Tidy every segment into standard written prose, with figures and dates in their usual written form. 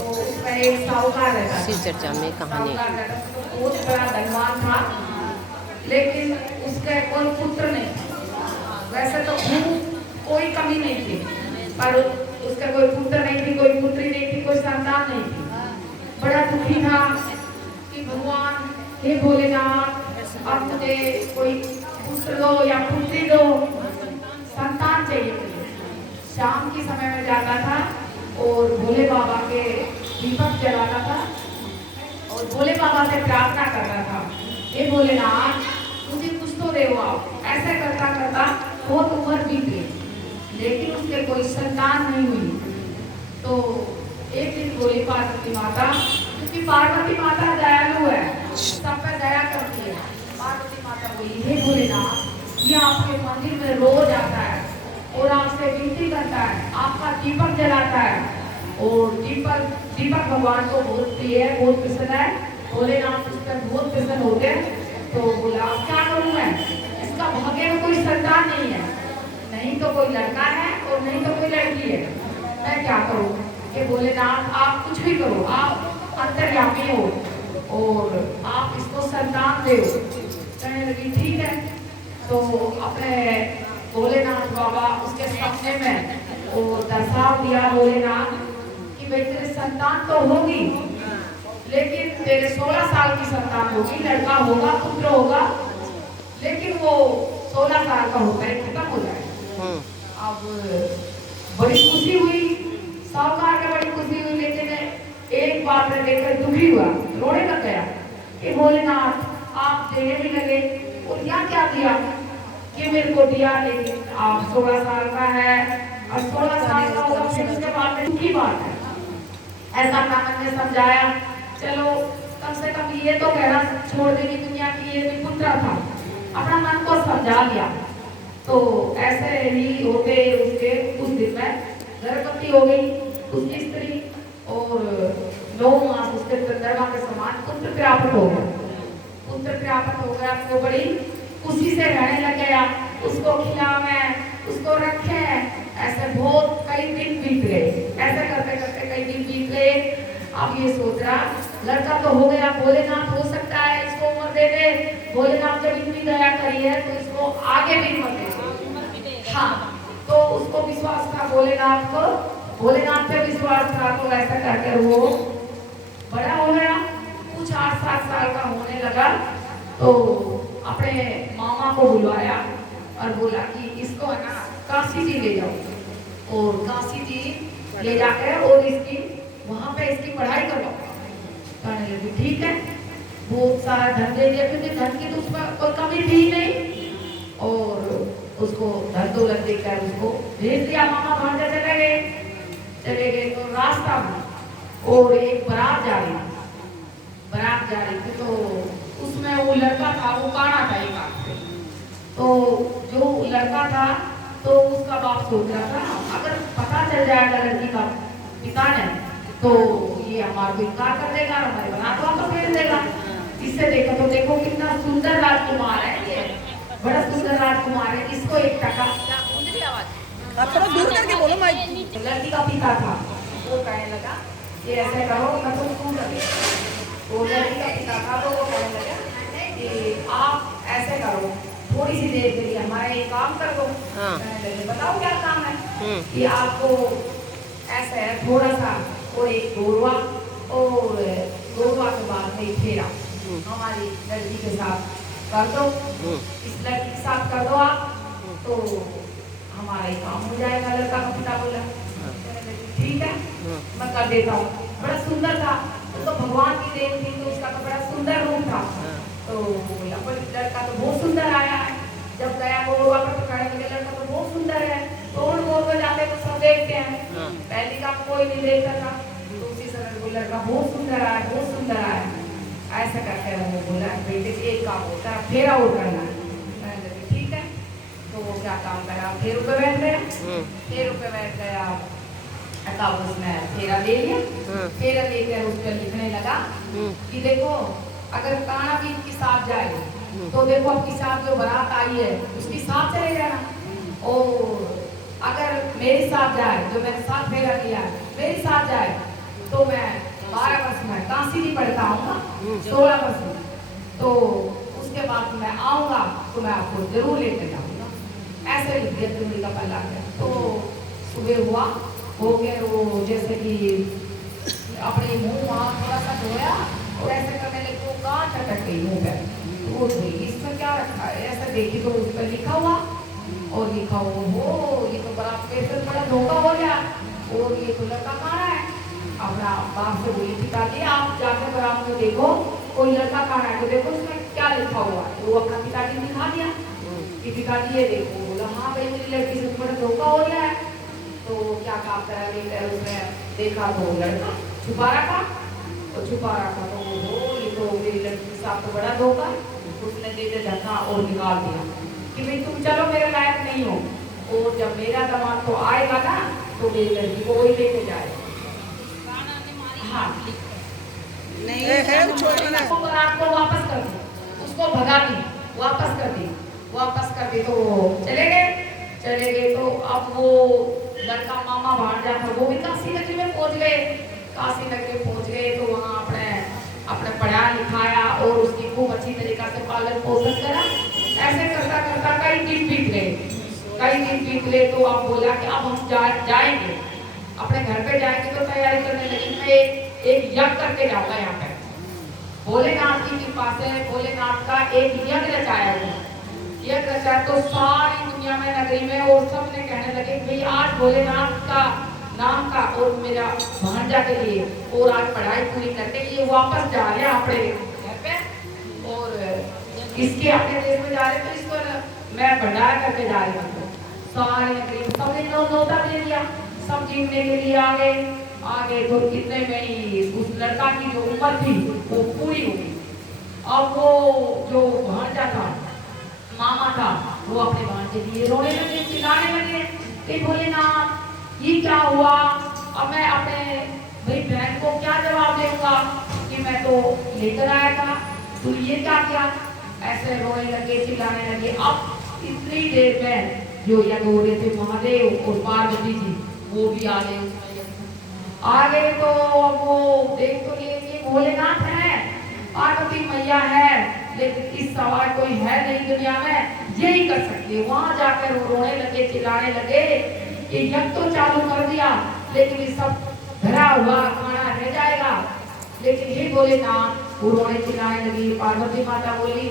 तो उसमें एक साहूकार रहता इसी था। चर्चा में कहानी। साहूकार रहता था तो बहुत बड़ा धनवान था, लेकिन उसका कोई पुत्र नहीं था। वैसे तो खूब कोई कमी नहीं थी, पर उसका कोई पुत्र नहीं थी, कोई पुत्री नहीं थी, कोई संतान नहीं थी। बड़ा दुखी था कि भगवान, हे भोलेनाथ, अब मुझे कोई पुत्र दो या पुत्री दो, संतान चाहिए मुझे। शाम के समय में जाता था और भोले बाबा के दीपक जलाता था और भोले बाबा से प्रार्थना करता था, हे भोलेनाथ, मुझे कुछ तो दे आप। ऐसा करता करता बहुत उम्र बीत गई, लेकिन उसके कोई संतान नहीं हुई। तो एक दिन भोली पार्वती माता, क्योंकि पार्वती माता दयालु है, सब पे दया करती है, पार्वती माता बोली, हे भोलेनाथ, ये आपके मंदिर में रोज आता है और आपसे विनती करता है, आपका दीपक जलाता है और दीपक दीपक भगवान को बहुत प्रिय है, बहुत पसंद है। भोलेनाथ उस पर बहुत प्रसन्न हो गए। तो बोला, क्या करूं मैं, इसका भाग्य में कोई संतान नहीं है, नहीं तो कोई लड़का है और नहीं तो कोई लड़की है, मैं क्या करूं। कि भोलेनाथ आप कुछ भी करो, आप अंतर्यामी हो और आप इसको संतान दे। कहने लगी ठीक है। तो अपने भोलेनाथ बाबा उसके सपने में और दर्शाव दिया भोलेनाथ कि भाई तेरे संतान तो होगी, लेकिन तेरे 16 साल की संतान होगी, लड़का होगा, पुत्र होगा, लेकिन वो 16 साल का होकर खत्म हो जाएगा। अब बड़ी खुशी हुई, साहूकार को बड़ी खुशी हुई, लेकिन एक बात में देखकर दुखी हुआ, रोने लग गया कि भोलेनाथ आप देने भी लगे और यहाँ क्या दिया कि मेरे को दिया, लेकिन आप 16 साल का है और 16 साल का होगा फिर उसके बाद में दुखी बात है। ऐसा कानन ने समझाया, चलो कम से कम ये तो कहना छोड़ देगी दुनिया की ये भी पुत्र था, अपना मन को समझा लिया। तो ऐसे ही होते उसके उस दिन में गर्भवती हो गई उसकी स्त्री और 9 मास उसके चंद्रमा के समान पुत्र प्राप्त हो गया। पुत्र प्राप्त हो गया तो बड़ी खुशी से रहने लग गया, उसको खिलावे, उसको रखे, ऐसे बहुत कई दिन बीत गए। ऐसे करते करते कई दिन बीत गए। अब ये सोच रहा, लड़का तो हो गया, भोलेनाथ हो सकता है इसको उम्र दे दे, भोलेनाथ जब इतनी दया करी है तो इसको आगे भी उम्र दे दे। हाँ, तो उसको विश्वास था भोलेनाथ को, भोलेनाथ पे विश्वास था, तो ऐसा कहकर वो बड़ा हो गया, कुछ 8-7 साल का होने लगा। तो अपने मामा को बुलवाया और बोला कि इसको है ना काशी जी ले जाओ और काशी जी ले जाकर और इसकी वहां पे इसकी पढ़ाई करवाओ। कहने लगी ठीक है, बहुत सारा धन दे दिया, क्योंकि धन की तो उसमें कोई कमी थी नहीं, और उसको धन दौलत देकर उसको भेज दिया। मामा भांजा चले गए तो रास्ता में और एक बारात जा रही थी, तो उसमें वो लड़का था, वो काना था एक आंख से। तो जो लड़का था तो उसका बाप सोच रहा था, अगर पता चल जाएगा लड़की का पिता ने तो ये हमारे को इनकार कर देगा, हमारे बारात वापस भेज देगा। इससे देखो तो देखो कितना सुंदर राजकुमार है ये, बड़ा सुंदर राजकुमार है, इसको एक टका आप थोड़ा दूर करके बोलो माइक। लड़की का पिता था, वो कहने लगा कि ऐसे करो, मैं तो सुन लगे। वो लड़की का पिता था तो वो कहने लगा कि आप ऐसे करो, थोड़ी सी देर के लिए हमारा एक काम कर दो। कहने लगे बताओ क्या काम है। कि आपको ऐसे है थोड़ा सा और एक गोरवा और गोरवा के बाद में फेरा हमारी लड़की के साथ कर दो, इस लड़की के साथ कर दो आप, तो हमारा ही काम हो जाएगा। लड़का का पिता बोला ठीक है मैं कर देता हूँ। बड़ा सुंदर था तो भगवान की देन थी, तो उसका तो बड़ा सुंदर रूप था। तो बोला लड़का तो बहुत सुंदर आया है। जब गया गोरवा पर तो कहने लगे लड़का तो बहुत सुंदर है, तो उन गोरवा जाते तो सब देखते हैं, पहली का कोई नहीं देखता था, तो उसी समय वो लड़का बहुत सुंदर आया, बहुत सुंदर आया। ऐसा करके वो बोला बेटे एक काम होता है फेरा और करना है। ठीक है, तो वो क्या काम करा, फेरों पे बैठ गया, फेरों पे बैठ गया, तब उसने फेरा ले लिया। फेरा लेकर उस पर लिखने लगा कि देखो अगर काना भी इनके साथ जाए तो देखो आपकी साथ जो बारात आई है उसके साथ चले जाना, और अगर मेरे साथ जाए, जो मेरे साथ फेरा किया मेरे साथ जाए तो मैं 12 वर्ष में काशी भी पढ़ता हूँ ना, 16 वर्ष में, तो उसके बाद मैं आऊँगा तो मैं आपको जरूर लेकर जाऊँगा। ऐसे लिख दिया चुनरी का पल्ला है। तो सुबह हुआ, हो गया वो जैसे कि अपने मुंह वहाँ थोड़ा सा धोया और ऐसे करने लगी, वो कहाँ चटक गई मुंह पे, तो वो धोई, इसमें क्या रखा है ऐसा देखी तो उस पर लिखा हुआ, और लिखा हुआ हो ये तो बड़ा पेपर बड़ा धोखा हो गया, और ये तो लड़का कहाँ है। अपना बाप से बोली पिताजी आप जाकर बराबर में देखो कोई लड़का कहाँ है, तो देखो उसमें क्या लिखा हुआ है। वो अपना पिताजी ने दिखा दिया कि पिताजी ये देखो। बोला हाँ भाई मेरी लड़की से बड़ा धोखा हो गया है। तो क्या काम करा, उसने देखा तो लड़का छुपा रखा, तो छुपा रखा तो वो ये तो मेरी लड़की के साथ तो बड़ा धोखा। उसने दे दे धक्का और निकाल दिया कि भाई तुम चलो मेरे लायक नहीं हो, और जब मेरा दामाद तो आएगा ना तो मेरी लड़की को वही लेके जाएगा। हाँ नहीं है छोड़ना आपको वापस कर दी, उसको भगा दी, वापस कर दी, वापस कर दी, तो चले गए। तो अब वो लड़का मामा भांजा था वो भी काशी नगरी में पहुंच गए। काशी नगरी पहुंच गए तो वहाँ अपने पढ़ाया लिखाया और उसकी खूब अच्छी तरीका से पालन पोषण करा। ऐसे करता करता कई दिन बीत गए। तो अब बोला कि अब हम जाएंगे अपने घर पे जाएंगे, तो तैयारी करने लगी। मैं एक यज्ञ करके जाऊंगा यहाँ पे, भोलेनाथ की कृपा से भोलेनाथ का एक यज्ञ रचाया हुआ, यज्ञ रचाया तो सारी दुनिया में नगरी में और सब ने कहने लगे भाई आज भोलेनाथ का नाम का और मेरा भांजा के लिए और आज पढ़ाई पूरी करके ये वापस जा रहे हैं अपने घर पे, और इसके अपने देश में जा रहे, तो इसको मैं भंडारा करके जा रही हूँ। सारी नगरी सबने न्योता दे दिया, सब जीतने के लिए आगे तो कितने में ही उस लड़का की जो उम्र थी वो पूरी हो गई। अब वो जो भांजा था मामा था वो अपने भांजे के लिए रोने लगे, चिल्लाने लगे कि भोलेनाथ ये क्या हुआ, अब मैं अपने भाई बहन को क्या जवाब दूंगा कि मैं तो लेकर आया था, तू ये क्या किया। ऐसे रोने लगे, चिल्लाने लगे। अब इतनी देर में जो यज्ञ हो रहे थे महादेव और पार्वती जी वो भी आ गए। तो वो देख तो लिए कि भोलेनाथ है, पार्वती मैया है, लेकिन इस सवाल कोई है नहीं दुनिया में, यही कर सकती है। वहां जाकर वो रोने लगे, चिल्लाने लगे कि यज्ञ तो चालू कर दिया लेकिन ये सब भरा हुआ खाना रह जाएगा। लेकिन ये भोलेनाथ वो रोने चिल्लाने लगी। पार्वती माता बोली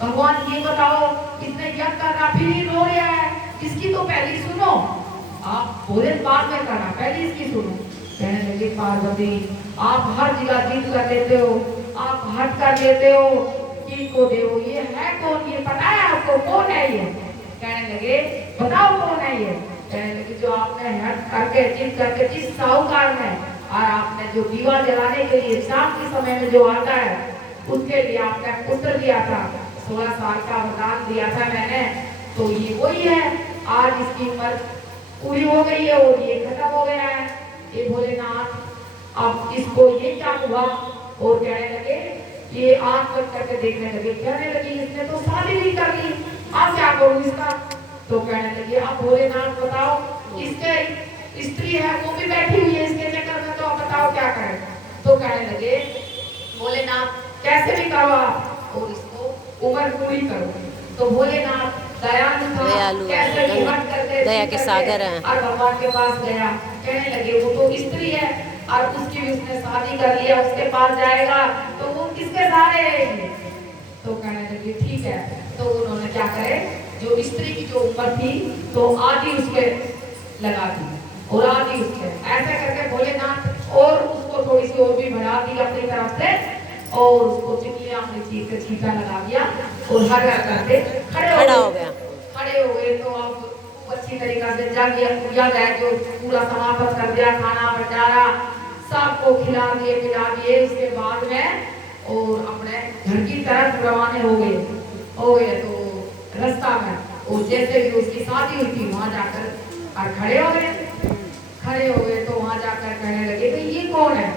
भगवान ये बताओ इसने यज्ञ करना फिर ही रो रहा है, इसकी तो पहले सुनो, आप बोले बाद में करना, पहले इसकी सुनो। कहने लगे पार्वती आप हर जगह जिद कर लेते हो, आप हट कर लेते हो कि को देव ये है कौन, ये पता है आपको कौन है ये। कहने लगे बताओ कौन है ये। कहने लगे जो आपने हट करके जिद करके जिस साहूकार ने और आपने जो दीवा जलाने के लिए शाम के समय में जो आता है उसके लिए आपने पुत्र दिया था, 16 साल का वरदान दिया था मैंने, तो ये वही है। आज इसकी उम्र पूरी हो गई है और ये खत्म हो गया है। ये भोलेनाथ अब इसको ये क्या हुआ। और कहने लगे ये आंख बंद करके देखने लगे, कहने लगी इसने तो शादी भी कर ली, अब क्या करूं इसका। तो कहने लगे अब भोलेनाथ बताओ इसके स्त्री है वो भी बैठी हुई है इसके चक्कर में, तो आप बताओ क्या करें। तो कहने लगे भोलेनाथ कैसे भी करो आप और इसको उम्र पूरी करो। तो भोलेनाथ दयालु दया के सागर हैं। और भगवान के पास गया, कहने लगे वो तो स्त्री है और उसकी भी उसने शादी कर लिया, उसके पास जाएगा तो वो किसके सहारे रहेगी। तो कहने लगे ठीक है। तो उन्होंने क्या करे, जो स्त्री की जो उम्र थी तो आधी उसके लगा दी और आधी उसके, ऐसा करके भोलेनाथ और उसको थोड़ी सी और भी बढ़ा दी अपनी तरफ से और उसको चिकलियां अपनी चीज से छींटा लगा दिया और हर करके खड़े हो गए। तो अब अच्छी तरीका से जग है जो पूरा समाप्त कर दिया, खाना भंडारा सबको खिला दिए पिला दिए। उसके बाद में और अपने घर की तरफ रवाना हो गए। तो रास्ता में और जैसे भी उसकी शादी हुई थी वहां जाकर और खड़े हो गए। तो वहां जाकर कहने लगे भाई ये कौन है।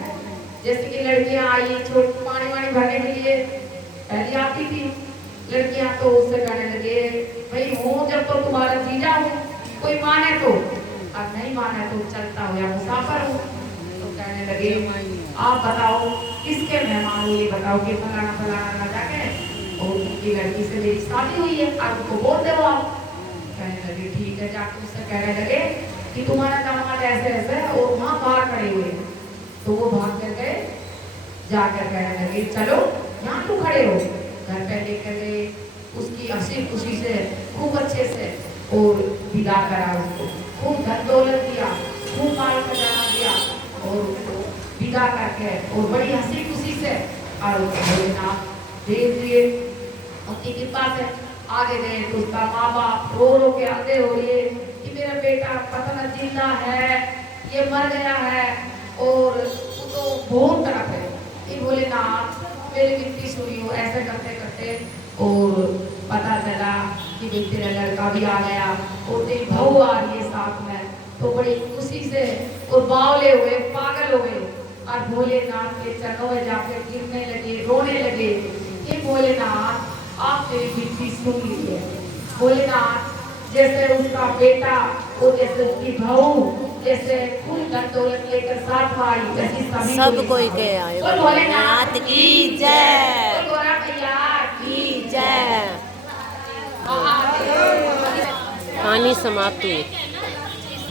जैसे कि लड़कियां आई छोटी पानी वानी भरने के लिए पहले आती थी लड़कियां, तो उससे कहने लगे भाई हूँ जब तो तुम्हारा जीजा हूँ, कोई माने तो, अब नहीं माने तो चलता हुआ मुसाफिर हूँ। तो कहने लगे आप बताओ किसके मेहमान हो, ये बताओ कि फलाना फलाना ना जाके और उनकी लड़की से मेरी शादी हुई है, आप उनको बोल दो। आप कहने लगे ठीक है। जाके उससे कहने लगे कि तुम्हारा दामाद ऐसे ऐसे और वहाँ बाहर खड़े हुए हैं। तो वो भाग कर गए, जाकर कहने लगे चलो यहाँ क्यों खड़े हो, घर पे लेकर गए, उसकी हंसी खुशी से खूब अच्छे से और विदा करा, उसको खूब धन दौलत दिया, खूब माल खजाना दिया और उसको विदा करके और बड़ी हंसी खुशी से और भोलेनाथ देव दिए उनकी कृपा से आगे गए। तो उसका माँ बाप रो रो के आते हो ये कि मेरा बेटा पता न जिंदा है ये मर गया है, और वो तो बहुत तरफ है कि भोलेनाथ मेरी विनती सुनी हो। ऐसे करते करते और पता चला कि भाई तेरा लड़का भी आ गया और तेरी बहू आ रही है साथ में, तो बड़ी खुशी से और बावले हुए पागल हो गए और भोलेनाथ के चरणों में जाकर गिरने लगे, रोने लगे कि भोलेनाथ आप मेरी विनती सुन लीजिए। भोलेनाथ जैसे उसका बेटा और जैसे उसकी बहू जैसे खूब धन दौलत लेकर साथ आई, जैसी सभी सब कोई के आए भोलेनाथ की जय, गोरा भैया की जय। कहानी समाप्त हुई।